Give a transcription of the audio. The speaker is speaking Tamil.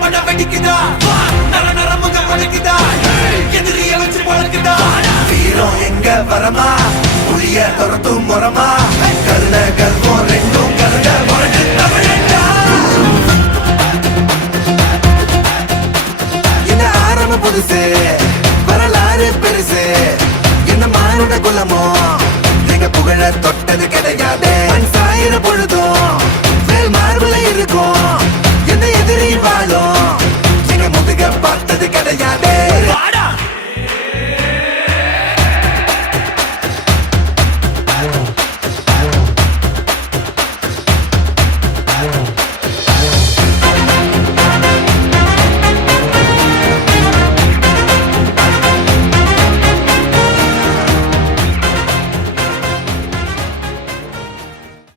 மட வெடிக்குதா நர நர முக பழக்குதா எதிரிய வச்சு பழக்குதா வீரம் எங்க வரமா புளிய துரத்தும் முறமா கருண கல்வம் ரெண்டும் கருண முரட்டு தமிழண்டா இந்த ஆரம்பம் புதுசு வரலாறு பெருசு என்ன மானுட குலமோ எங்க புகழ தொட்டது கிடையாது சாயிர பொழுதும்